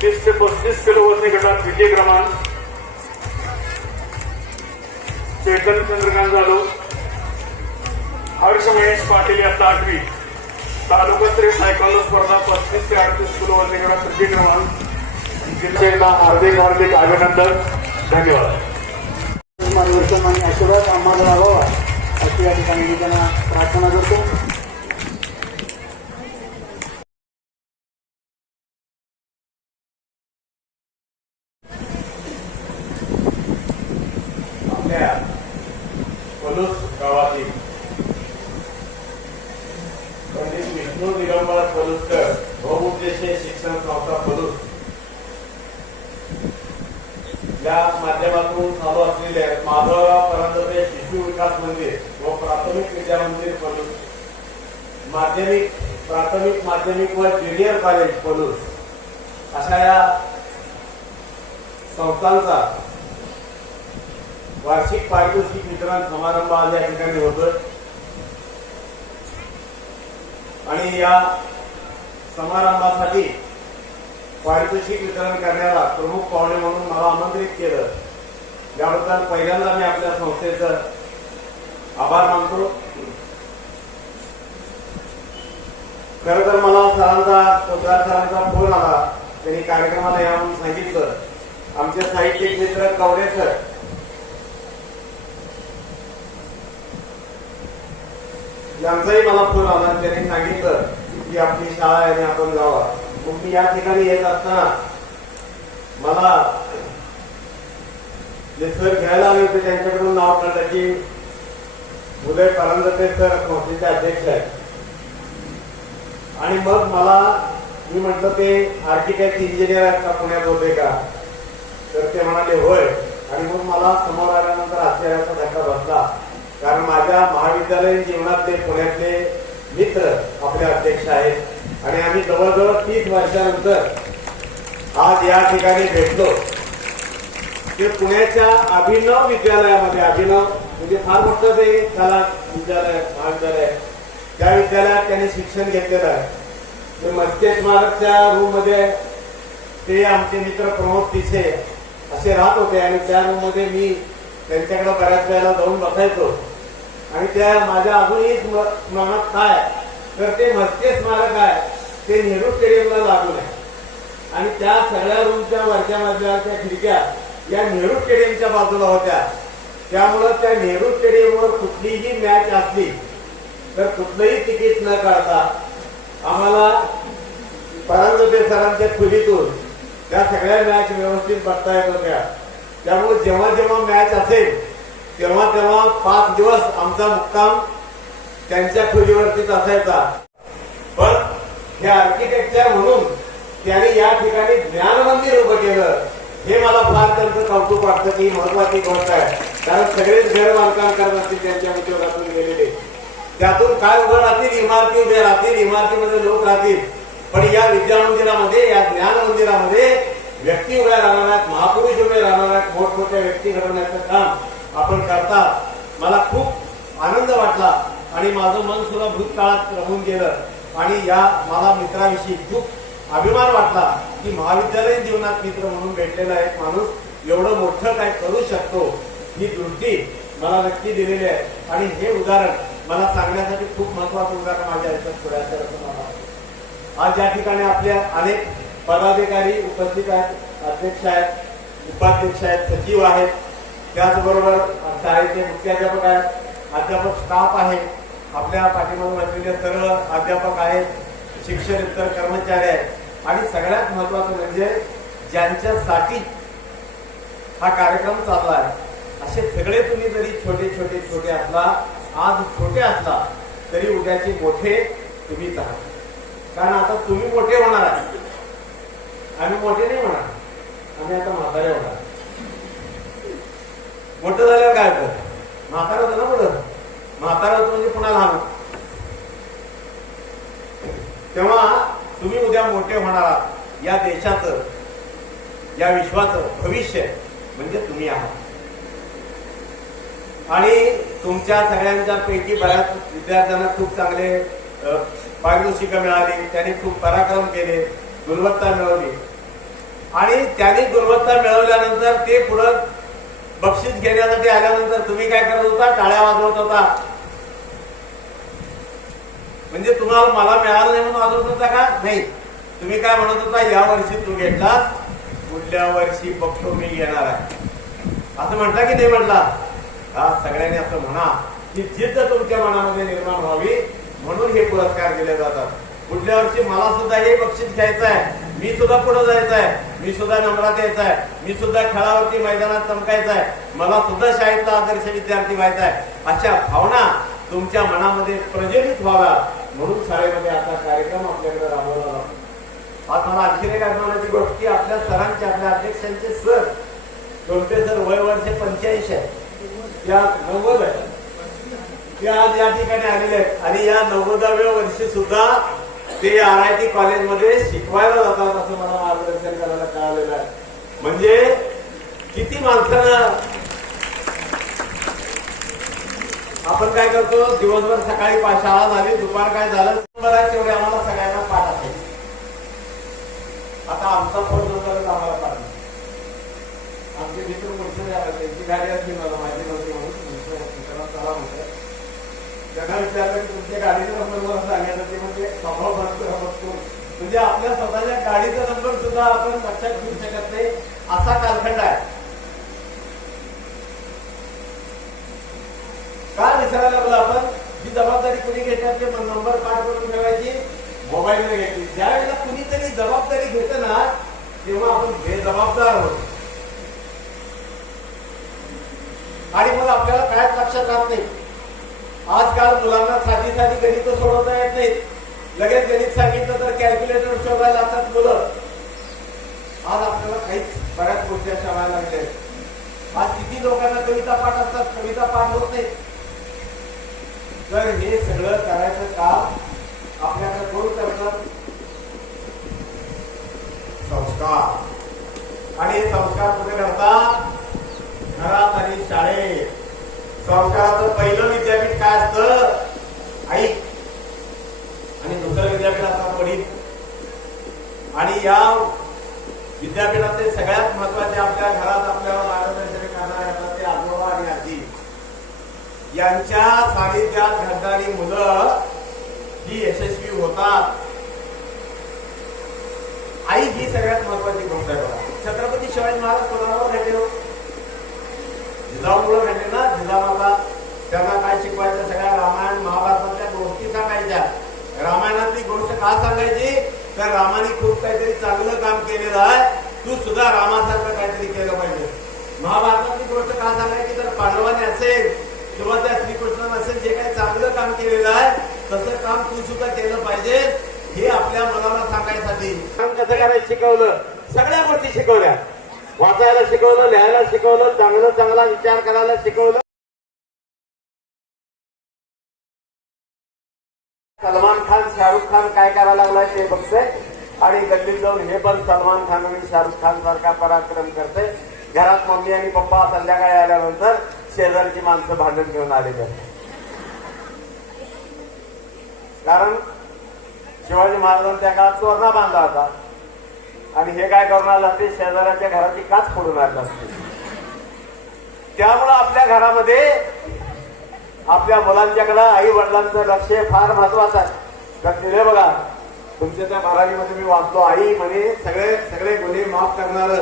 30 ते 35 किलो वजनी गटात 2य क्रमांक चैतन्य चंद्रकांत जाधव. हर्ष महेश पाटील, आता 8वी. तालुकास्तरीय सायकल स्पर्धा 35 ते 38 किलो वजनी गटात 3य क्रमांक. जिल्ह्याला हार्दिक हार्दिक अभिनंदन. धन्यवाद. मार्गदर्शन आणि आशीर्वाद आम्हाला लाभावा अशी या ठिकाणी मी त्यांना प्रार्थना करतो. आपल्या पलूस गावातील पंडित विष्णू दिगंबर पलुसकर बहुउद्देशीय शिक्षण संस्था पलूस या माध्यमातून चालू असलेल्या माधवराव परंदपे शिशु विकास मंदिर व प्राथमिक विद्या मंदिर पलूस, प्राथमिक माध्यमिक व ज्युनियर कॉलेज पलूस अशा या संस्थांचा वार्षिक पारितोषिक वितरण समारंभ आज या ठिकाणी होतोय. आणि या समारंभासाठी पारितोषिक वितरण करण्याला प्रमुख पाहुणे म्हणून मला आमंत्रित केलं, याबद्दल पहिल्यांदा मी आपल्या संस्थेचं आभार मानतो. खरं तर मला सरांचा फोन आला, त्यांनी कार्यक्रमाला या म्हणून सांगितलं. आमचे साहित्यिक मित्र कवडे सर यांचाही मला फोन आला, त्यांनी सांगितलं की आपली शाळा आहे आणि आपण जावा. मग मी या ठिकाणी येत असताना मला जे सर घ्यायला आले होते त्यांच्याकडून नाव कळलं की उदय परंदपे सर संस्थेचे अध्यक्ष आहेत. आणि मग मी म्हटलं ते आर्किटेक्ट इंजिनियर आहेत का, पुण्यात होते का, तर ते म्हणाले होय. आणि मग मला समोर आल्यानंतर आश्चर्याचा धक्का बसला, कारण माझ्या महाविद्यालयीन जीवनातले पुण्यातले मित्र आपले अध्यक्ष आहेत. आणि आम्ही जवळजवळ 30 वर्षानंतर आज या ठिकाणी भेटलो. ते पुण्याच्या अभिनव विद्यालयामध्ये, अभिनव म्हणजे फार मोठं ते कला विद्यालय महाविद्यालय, त्या विद्यालयात त्यांनी शिक्षण घेतलेलं आहे. ते मस्के स्मारकच्या रूम मध्ये ते आमचे मित्र प्रमोद तिसे असे राहत होते. आणि त्या रूम मध्ये मी त्यांच्याकडे बऱ्याच वेळेला जाऊन बसायचो. आणि त्या माझ्या अजूनही स्मरणात काय तर ते मस्के स्मारक आहे ते नेहरू स्टेडियमला लागून आहे. आणि त्या सगळ्या रूमच्या वरच्या मजल्याच्या खिडक्या या नेहरू स्टेडियमच्या बाजूला होत्या. त्यामुळं त्या नेहरू स्टेडियमवर कुठलीही मॅच असली तर कुठलंही तिकीट न काढता आम्हाला परंदपे सरांच्या खोलीतून त्या सगळ्या मॅच व्यवस्थित बघता येत होत्या. त्यामुळे जेव्हा जेव्हा मॅच असेल तेव्हा 5 दिवस आमचा मुक्काम त्यांच्या खोलीवरतीच असायचा. पण हे आर्किटेक्चर म्हणून त्यांनी या ठिकाणी ज्ञान मंदिर उभं केलं, हे मला फार त्यांचं कौतुक वाटतं की महत्वाची गोष्ट आहे. कारण सगळेच घर बांधकाम करत असतील त्यांच्या उद्योगातून गेलेले, त्यातून काय उभं राहतील, इमारती उभे राहतील, इमारतीमध्ये लोक राहतील. पण या विद्या मंदिरामध्ये, या ज्ञान मंदिरामध्ये व्यक्ती उभ्या राहणार आहेत, महापुरुष उभे राहणार आहेत, मोठमोठ्या व्यक्ती घडवण्याचं काम आपण करतात. मला खूप आनंद वाटला आणि माझं मन सुद्धा भूतकाळात रमून गेलं. आणि या मला मित्राविषयी खूप अभिमान वाटला की महाविद्यालयीन जीवनात मित्र म्हणून भेटलेला एक माणूस एवढं मोठं काय करू शकतो, ही दृष्टी मला नक्की दिलेली आहे. आणि हे उदाहरण मला सांगण्यासाठी खूप महत्वाचा उदाहरण माझ्या आयुष्यात पुढे असेल असं मला वाटतं. आज या ठिकाणी आपल्या अनेक पदाधिकारी उपस्थित आहेत, अध्यक्ष आहेत, उपाध्यक्ष आहेत, सचिव आहेत, त्याचबरोबर शाळेचे मुख्याध्यापक आहेत, अध्यापक स्टाफ आहे, आपल्या पाठीमागे बसलेले सर्व अध्यापक आहेत, शिक्षणेतर कर्मचारी आहेत आणि सगळ्यात महत्वाचं म्हणजे ज्यांच्यासाठी हा कार्यक्रम चालला आहे असे सगळे तुम्ही जरी छोटे छोटे छोटे असला, आज छोटे असला तरी उद्याचे मोठे तुम्हीच आहात. कारण आता तुम्ही मोठे होणार आहे, आम्ही मोठे नाही होणार, आम्ही आता म्हातारे होणार. मोठं झाल्यावर काय होतं? म्हातारा होतं ना, पुढं म्हातारा होतं म्हणजे पुन्हा लहान. तेव्हा तुम्ही उद्या मोठे होणार आहात. या देशाचं, या विश्वाचं भविष्य म्हणजे तुम्ही आहात. आणि तुमच्या सगळ्यांच्या पैकी बऱ्याच विद्यार्थ्यांना खूप चांगले पारितोषिकं मिळाली, त्यांनी खूप पराक्रम केले, गुणवत्ता मिळवली आणि त्यांनी गुणवत्ता मिळवल्यानंतर ते पुढं बक्षीस घेण्यासाठी आल्यानंतर तुम्ही काय करत होता? टाळ्या वाजवत होता. म्हणजे तुम्हाला मला मिळालं नाही म्हणून वाजवत होता का? नाही. तुम्ही काय म्हणत होता? या वर्षी तू घेतलास, पुढल्या वर्षी बघतो मी घेणार आहे, असं म्हटला की नाही म्हटला? हा, सगळ्यांनी असं म्हणा की जिद्द तुमच्या मनामध्ये निर्माण व्हावी म्हणून हे पुरस्कार दिले जातात. पुढल्या वर्षी मला सुद्धा हे बक्षीस घ्यायचं आहे, मी सुद्धा पुढे जायचं आहे, मी सुद्धा नंबरात यायचं आहे, मी सुद्धा खेळावरती मैदानात चमकायचं आहे, मला सुद्धा शाळेतला आदर्श विद्यार्थी व्हायचा आहे, अशा भावना तुमच्या मनामध्ये प्रज्वलित व्हाव्या म्हणून शाळेमध्ये आता कार्यक्रम आपल्याकडे राबवला जातो. आज मला आणखी एक आठवण्याची गोष्ट की आपल्या सरांचे, आपल्या अध्यक्षांचे सर कोणते सर वय वर्ष 85 आहे, त्या 90 आहे, ते आज या ठिकाणी आलेले आहेत आणि या 90व्या वर्षी सुद्धा ते RIT कॉलेजमध्ये शिकवायला जातात असं मला मार्गदर्शन करायला कळालेलं आहे. म्हणजे किती माणसानं आपण काय करतो, दिवसभर सकाळी शाळा झाली, दुपार काय झालं, तेवढे आम्हाला सगळ्यांना पाठ असेल. आता आमचा फोन नंबरच आम्हाला पाठ नाही. आमचे मित्र मोठे त्यांची गाडी असली, मला माहिती नव्हती म्हणून मित्रांना चला म्हणतात, त्यांना विचारलं की तुमच्या गाडीचा नंबर मला सांगायचा, ते म्हणजे स्वभाव बघतो. म्हणजे आपल्या स्वतःच्या गाडीचा नंबर सुद्धा आपण लक्षात घेऊ शकत नाही, असा कालखंड आहे. का विसरायला लागलो आपण? ही जबाबदारी कुणी घेतली? नंबर पाठ करून ठेवायची, मोबाईलने घेतली. ज्या वेळेला कुणीतरी जबाबदारी घेते ना तेव्हा आपण बेजबाबदार होतो आणि मग आपल्याला कायच लक्षात राहत नाही. आजकाल मुलांना साधी साधी गणित सोडवता येत नाहीत. लगेच गणित सांगितलं तर कॅल्क्युलेटर शोधायला लागतात मुलं. आज आपल्याला काहीच बऱ्याच गोष्टी अशा व्हायला लागल्या. आज किती लोकांना कविता पाठ असतात, कविता पाठ होत नाही. तर हे सगळं करायचं काम आपल्याकडे कोण करतात? संस्कार. आणि हे संस्कार कुठे करतात? घरात आणि शाळेत. संस्काराचं पहिलं विद्यापीठ काय असतं? आई. आणि दुसरं विद्यापीठ असतात वडील. आणि या विद्यापीठाचे सगळ्यात महत्वाचे आपल्या घरात आपल्याला मार्गदर्शन करणारे असतात ते आजोबा आणि आजी. यांच्या सानिध्यात घडणारी मुलं ही यशस्वी होतात. आई ही सगळ्यात महत्वाची गोष्ट आहे बघा. छत्रपती शिवाजी महाराज कोणावर घडले? जिजाऊमुळे घडले ना. जिजामाता त्यांना काय शिकवायचं? सगळ्या रामायण महाभारतातल्या गोष्टी सांगायच्या. रामायणातली गोष्ट का सांगायची? तर रामाने खूप काहीतरी चांगलं काम केलेलं आहे, तू सुद्धा रामासारखं काहीतरी केलं पाहिजे. महाभारतातली गोष्ट का सांगायची? तर पांडवाने असेल किंवा त्या श्रीकृष्णाने असेल जे काही चांगलं काम केलेलं आहे तसं काम तू सुद्धा केलं पाहिजे, हे आपल्या मुलांना सांगायसाठी. काम कसं करायला शिकवलं? सगळ्या गोष्टी शिकवल्या. वाचायला शिकवलं, लिहायला शिकवलं, चांगलं चांगला विचार करायला शिकवलं. सलमान खान, शाहरुख खान काय करायला लागलाय ते बघतोय आणि गल्लीत जाऊन हे पण सलमान खान आणि शाहरुख खान सारखा पराक्रम करते. घरात मम्मी आणि पप्पा संध्याकाळी आल्यानंतर शेजारची माणसं भांडण घेऊन आलेली असतात. कारण शिवाजी महाराजांनी त्या काळात तोरणा बांधला होता आणि हे काय करून आलं असते? शेजाऱ्याच्या घराची काच फोडून आणलं असते. त्यामुळं आपल्या घरामध्ये आपल्या मुलांच्याकडे आई वडिलांचं लक्ष फार महत्वाचं आहे. दिले बघा तुमच्या त्या मराठीमध्ये मी वाचलो, आई म्हणे सगळे सगळे गुन्हे माफ करणार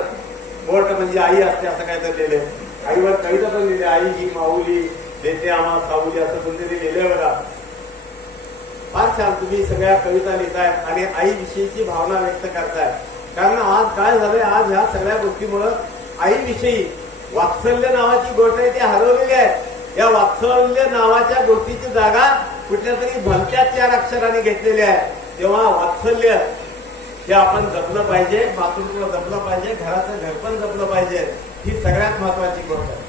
कोर्ट म्हणजे आई असते असं काय तर लिहिले. आईवर कविता पण लिहिले, आई ही माऊली देते आम्हा सावली असं तुमचे लिहिले बघा. फार छान तुम्ही सगळ्या कविता लिहिताय आणि आईविषयीची भावना व्यक्त करताय. कारण आज काय झालंय, आज ह्या सगळ्या गोष्टीमुळं आईविषयी वात्सल्य नावाची गोष्ट आहे ती हरवलेली आहे. या वात्सल्य नावाच्या गोष्टीची जागा कुठल्या तरी भलत्या 4 अक्षरांनी घेतलेली आहे. तेव्हा वात्सल्य हे आपण जपलं पाहिजे, मातृत्व जपलं पाहिजे, घराचं घर पण जपलं पाहिजे. ही सगळ्यात महत्वाची गोष्ट आहे.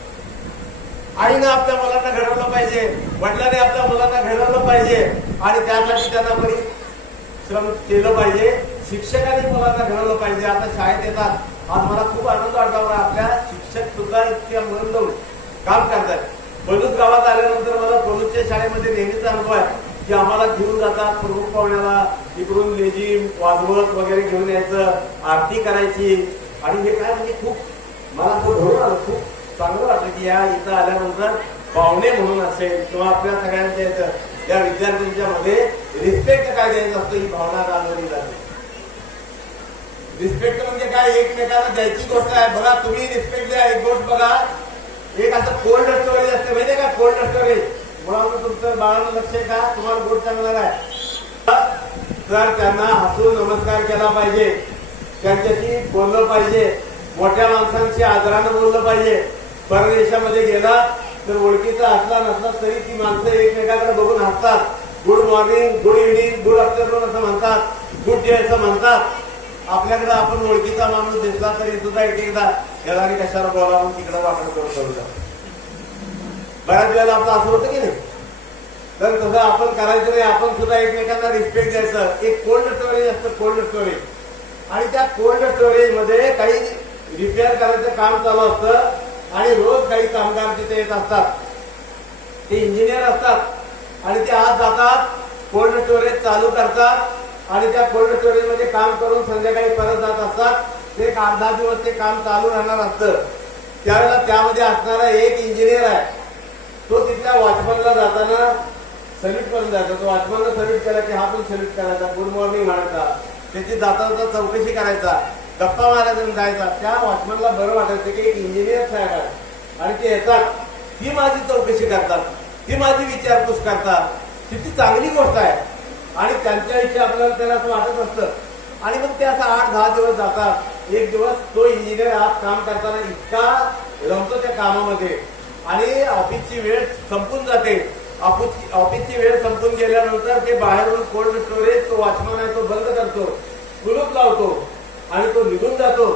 आईनं आपल्या मुलांना घडवलं पाहिजे, वडिलांनी आपल्या मुलांना घडवलं पाहिजे आणि त्यासाठी त्यांना परिश्रम केलं पाहिजे. शिक्षकांनी मुलांना घडवलं पाहिजे. आता शाळेत येतात, आज मला खूप आनंद वाटला, आपल्या शिक्षक सुद्धा इतक्या मन लावून काम करतात. पलूस गावात आल्यानंतर मला पलूसच्या शाळेमध्ये नेहमीचा अनुभव आहे की आम्हाला घेऊन जातात प्रमुख पाहुण्याला, इकडून लेझीम वाजवत वगैरे घेऊन यायचं, आरती करायची. आणि हे काय म्हणजे खूप मला खूप धरून आलं, खूप चांगलं वाटलं की या इथं आल्यानंतर पाहुणे म्हणून असेल किंवा आपल्या सगळ्यांच्या इथं या विद्यार्थ्यांच्या मध्ये रिस्पेक्ट काय द्यायचं असतं ही भावना जाणवली जाते. रिस्पेक्ट म्हणजे काय, एकमेकांना द्यायची गोष्ट आहे. बघा तुम्ही रिस्पेक्ट द्या. एक गोष्ट बघा, एक असं कोल्ड स्टोरेज असते माहितीये का, कोल्ड स्टोरेज. मुळात तुमचं बाळानं लक्ष आहे का, तुम्हाला गोष्ट सांगणार आहे. तर त्यांना हसून नमस्कार केला पाहिजे, त्यांच्याशी बोललं पाहिजे, मोठ्या माणसांशी आदरानं बोललं पाहिजे. परदेशामध्ये गेला तर ओळखीचा असला नसला तरी ती माणसं एकमेकाकडे बघून हसतात. Good morning, good evening, good afternoon असं म्हणतात, गुड डे असं म्हणतात. आपल्याकडे आपण ओळखीचा माणूस दिसला तरी सुद्धा एक एकदा याला कशाला बोलावून तिकडे वाटण करू जातो. बऱ्याच वेळेला आपलं असं होतं की नाही. तर तसं आपण करायचं नाही, आपण सुद्धा एकमेकांना रिस्पेक्ट द्यायचं. एक कोल्ड स्टोरेज असतं, कोल्ड स्टोरेज. आणि त्या कोल्ड स्टोरेज मध्ये काही रिपेअर करायचं काम चालू असतं आणि रोज काही कामगार तिथे येत असतात. ते इंजिनियर असतात आणि ते आज जातात, कोल्ड स्टोरेज चालू करतात आणि त्या कोल्ड स्टोरेज मध्ये काम करून संध्याकाळी परत जात असतात. ते 8-10 दिवस ते काम चालू राहणार असतं. त्यावेळेला त्यामध्ये असणारा एक इंजिनियर आहे, तो तिथल्या वॉचमनला जाताना सल्यूट करून जायचा. तो वॉचमनला सल्यूट केला की हा पण सल्यूट करायचा, गुड मॉर्निंग म्हणायचा, त्याची जाता चौकशी करायचा, गप्पा मारायचा जायचा. त्या वॉचमनला बरं वाटायचं की एक इंजिनियर साहेब आहे आणि ते येतात, ती माझी चौकशी करतात, ती माझी विचारपूस करतात. किती चांगली गोष्ट आहे. आणि त्यांच्याविषयी आपल्याला त्याला असं वाटत असतं. आणि मग ते असं 8-10 दिवस जातात. एक दिवस तो इंजिनियर आज काम करताना इतका रमतो त्या कामामध्ये आणि ऑफिसची वेळ संपून जाते. ऑफिसची वेळ संपून गेल्यानंतर ते बाहेरून कोल्ड स्टोरेज तो वॉचमन आहे तो बंद करतो, कुलूप लावतो आणि तो निघून जातो.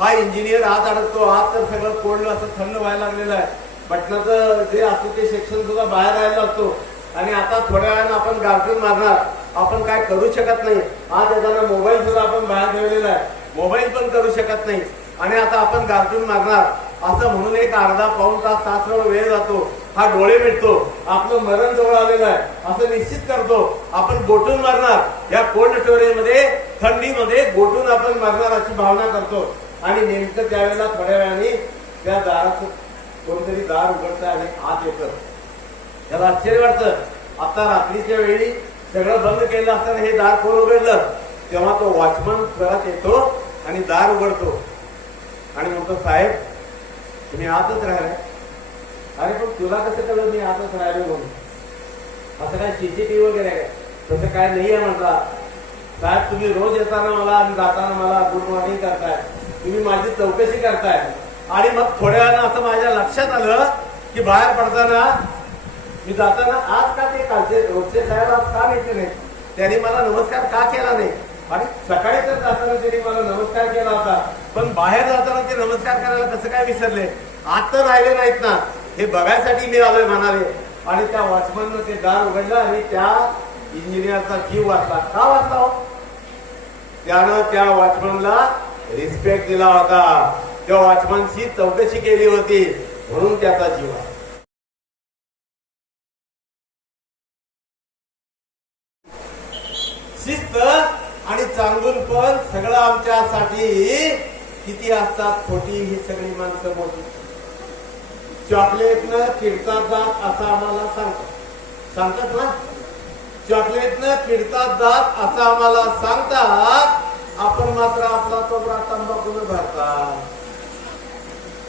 हा इंजिनियर आत अडकतो. आत तर सगळं कोल्ड असं थंड व्हायला लागलेलं आहे. बटनाचं जे असतो ते सेक्शन सुद्धा बाहेर राहिला असतो. आणि आता थोड्या वेळानं आपण गार्डन मारणार, आपण काय करू शकत नाही. आज येताना मोबाईल सुद्धा आपण बाहेर ठेवलेला आहे, मोबाईल पण करू शकत नाही. आणि आता आपण गार्डन मारणार असं म्हणून एक अर्धा-पाऊण तास वेळ जातो. हा डोळे मिटतो, आपलं मरण जवळ आलेलं आहे असं निश्चित करतो. आपण गोठून मारणार या कोल्ड स्टोरेज मध्ये, थंडीमध्ये गोठून आपण मारणार अशी भावना करतो. आणि नेमकं त्यावेळेला थोड्या वेळाने त्या दाराचं कोणतरी दार उघडतं आणि आत येतं. त्याला आश्चर्य वाटतं. आता रात्रीच्या वेळी सगळं बंद केलं असताना हे दार कोण उघडलं. तेव्हा तो वॉचमन परत येतो आणि दार उघडतो आणि म्हणतो, साहेब तुम्ही आतच राहिलाय. अरे पण तुला कसं कळलं मी आतच राहिलो म्हणून. असं काय सीसीटीव्ही वगैरे आहे तसं काय नाही आहे म्हणता. साहेब तुम्ही रोज येताना मला आणि जाताना मला गुड मॉर्निंग करताय, तुम्ही माझी चौकशी करताय. आणि मग थोड्या वेळानं असं माझ्या लक्षात आलं की बाहेर पडताना मी जाताना आज का ते कालचे रोजचे साहेब आज का भेटले नाही, त्यांनी मला नमस्कार का केला नाही. आणि सकाळी तर जाताना त्यांनी मला नमस्कार केला होता, पण बाहेर जाताना ते नमस्कार करायला कसं काय विसरले. आज तर राहिले नाहीत ना, हे बघायसाठी मी आलोय म्हणाले. आणि त्या वॉचमननं ते दार उघडलं आणि त्या इंजिनियरचा जीव वाचला. का वाचला हो. त्यानं त्या वॉचमनला रिस्पेक्ट दिला होता, त्या वॉचमनची चौकशी केली होती म्हणून त्याचा जीव वाचला. शिस्त आणि चांगून पण सगळं आमच्यासाठी किती असतात खोटी ही सगळी माणसं मोठी. चॉकलेटनं किडतात दात असं आम्हाला सांगतात ना. चॉकलेटनं किडतात दात असं आम्हाला सांगतात, आपण मात्र आपला तोबरा तंबाखून भरतात.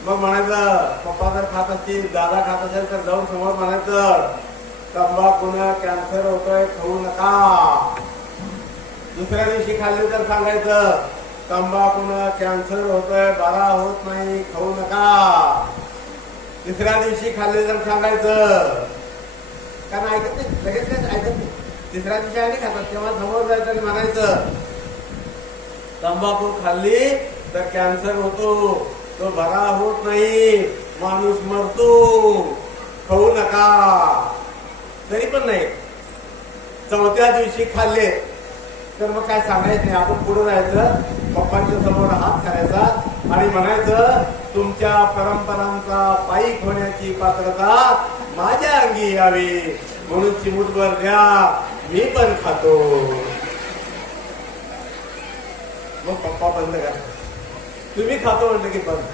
मग म्हणायचं पप्पा जर खात असतील, दादा खात असेल तर जाऊन समोर म्हणायचं तंबाखून कॅन्सर होतोय, खाऊ नका. दुसऱ्या दिवशी खाल्ले तर सांगायचं तंबाखून कॅन्सर होतोय, बरा होत नाही, खाऊ नका. तिसऱ्या दिवशी खाल्ले तर सांगायचं, कारण ऐकत नाही, लगेच ऐकत नाही. तिसऱ्या दिवशी आणि खातात तेव्हा समोर जायचं आणि म्हणायचं तंबाखू खाल्ली तर कॅन्सर होतो, तो बरा होत नाही, माणूस मरतो, खाऊ नका. तरी पण नाही. चौथ्या दिवशी खाल्ले तर मग काय सांगायचं नाही, आपण पुढे जायचं, पप्पांच्या समोर हात करायचा आणि म्हणायचं तुमच्या परंपरांचा पायीक होण्याची पात्रता माझ्या अंगी यावी म्हणून चिमूटभर द्या, मी पण खातो. मग पप्पा बंद करा, तुम्ही खातो म्हणलं की बंद.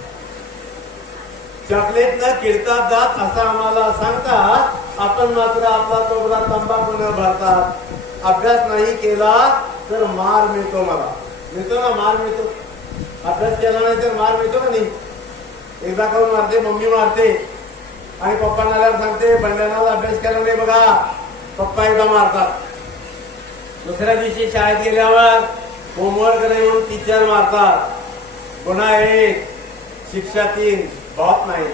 चॉकलेटनं किडतात जात असं आम्हाला सांगतात, आपण मात्र आपला तोबरा तंबाखून भरतात. अभ्यास नाही केला तर मार मिळतो, मला मिळतो ना, मार मिळतो. अभ्यास केला नाही तर मार मिळतो का नाही. एकदा करून मारते, मम्मी मारते आणि पप्पांना आल्यावर सांगते बंड्याला अभ्यास केला नाही बघा, पप्पा एकदा मारतात. दुसऱ्या दिवशी शाळेत गेल्यावर होमवर्क नाही म्हणून टीचर मारतात. गुन्हा 1, शिक्षा 3, बहुत नाही.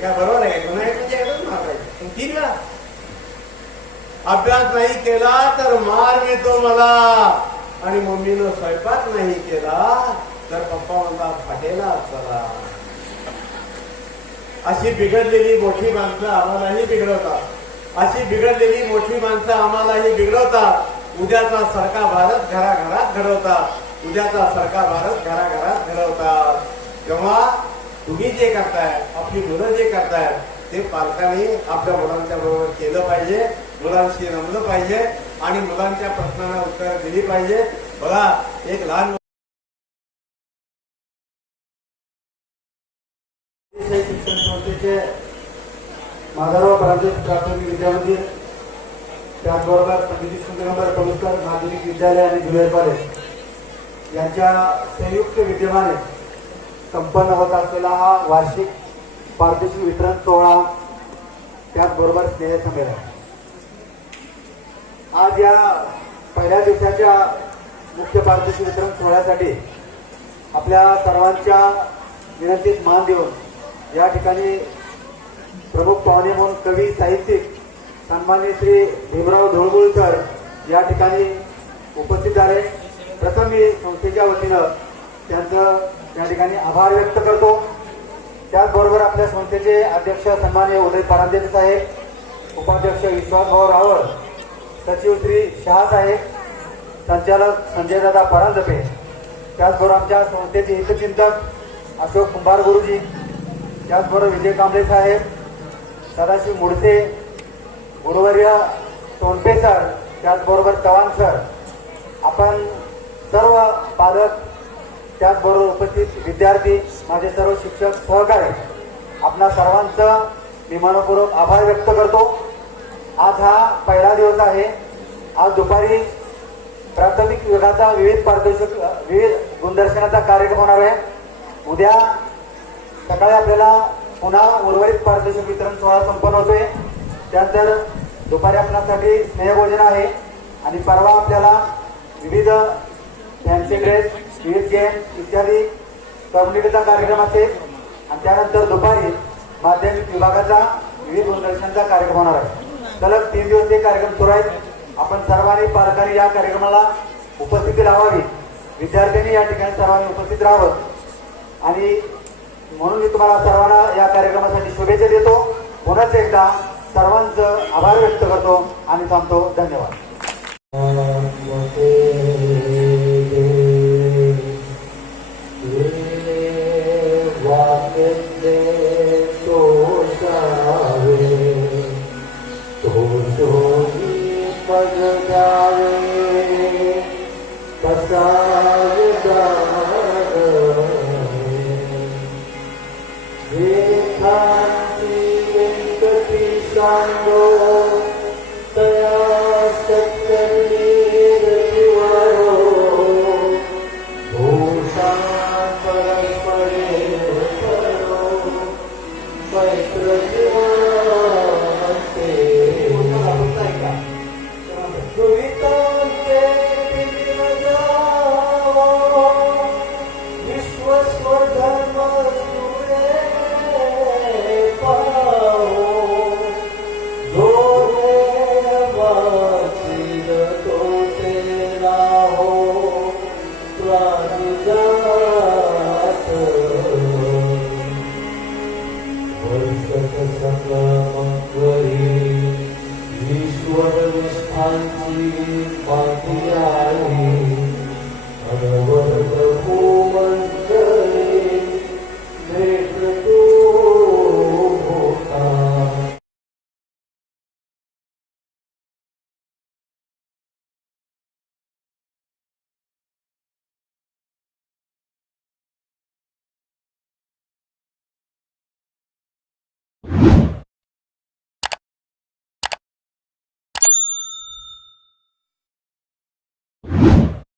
काय बरोबर आहे. गुन्हा 1 म्हणजे एकच मारायचं, 3 वेळा. अभ्यास नाही केला तर मार मिळतो मला, आणि मम्मीनं स्वयंपाक नाही केला तर पप्पा म्हणला फाटेला चला. अशी बिघडलेली मोठी माणसं आम्हालाही बिघडवतात. अशी बिघडलेली मोठी माणसं आम्हालाही बिघडवतात. उद्याचा सारखा भारत घराघरात घडवतात. उद्याचा सारखा भारत घराघरात घडवतात. तेव्हा तुम्ही जे करताय, आपली मुलं जे करताय, ते पालकांनी आपल्या मुलांच्या बरोबर केलं पाहिजे, मुलांशी रमलं पाहिजे आणि मुलांच्या प्रश्नांना उत्तर दिली पाहिजे. बघा, एक लहान शिक्षण संस्थेचे माधवराव परांजपे प्राथमिक विद्यामंदिर, त्याचबरोबर पंडित दिगंबर पलुसकर माध्यमिक विद्यालय आणि ज्युनियर कॉलेज यांच्या संयुक्त विद्यमाने संपन्न होत असलेला हा वार्षिक पारितोषिक वितरण सोहळा, त्याचबरोबर स्नेहसंमेलन. आज या पहिल्या दिवसाच्या मुख्य पारितोषिक वितरण सोहळ्यासाठी आपल्या सर्वांच्या विनंतीस मान देऊन या ठिकाणी प्रमुख पाहुणे म्हणून कवी, साहित्यिक सन्माननीय श्री भीमराव धुळबुळ सर या ठिकाणी उपस्थित झाले. प्रथम मी संस्थेच्या वतीनं त्यांचं या ठिकाणी आभार व्यक्त करतो. त्याचबरोबर आपल्या संस्थेचे अध्यक्ष सन्माननीय उदय परांजपे साहेब, उपाध्यक्ष विश्वासभाऊ रावळ, सचिव श्री शहा साहेब, संचालक संजयदादा परांजपे, त्याचबरोबर आमच्या संस्थेचे हितचिंतक अशोक कुंभार गुरुजी, त्याचबरोबर विजय कांबळे साहेब, सदाशिव मुडसे, गुरुवर्य सोनपे सर, त्याचबरोबर चव्हाण सर, आपण सर्व पालक, त्याचबरोबर उपस्थित विद्यार्थी, माझे सर्व शिक्षक सहकारी, आपणा सर्वांचं मी मनपूर्वक आभार व्यक्त करतो. आज हा पहिला दिवस आहे. आज दुपारी प्राथमिक विभागाचा विविध गुणदर्शनाचा कार्यक्रम होणार आहे. उद्या सकाळी आपल्याला पुन्हा उर्वरित पारितोषिक वितरण सोहळा संपन्न होतोय. त्यानंतर दुपारी आपल्यासाठी स्नेहभोजन आहे आणि परवा आपल्याला विविध फॅन्सी ड्रेस, विविध गेम इत्यादी कम्युनिटीचा कार्यक्रम असेल आणि त्यानंतर दुपारी माध्यमिक विभागाचा विविध गुणदर्शनाचा कार्यक्रम होणार आहे. सलग 3 दिवस हे कार्यक्रम सुरू आहेत. आपण सर्वांनी पालकांनी या कार्यक्रमाला उपस्थिती लावावी, विद्यार्थ्यांनी या ठिकाणी सर्वांनी उपस्थित राहावं आणि म्हणून मी तुम्हाला सर्वांना या कार्यक्रमासाठी शुभेच्छा देतो. पुन्हा एकदा सर्वांचं आभार व्यक्त करतो आणि थांबतो. धन्यवाद. Yeah. खांची पाठियाळू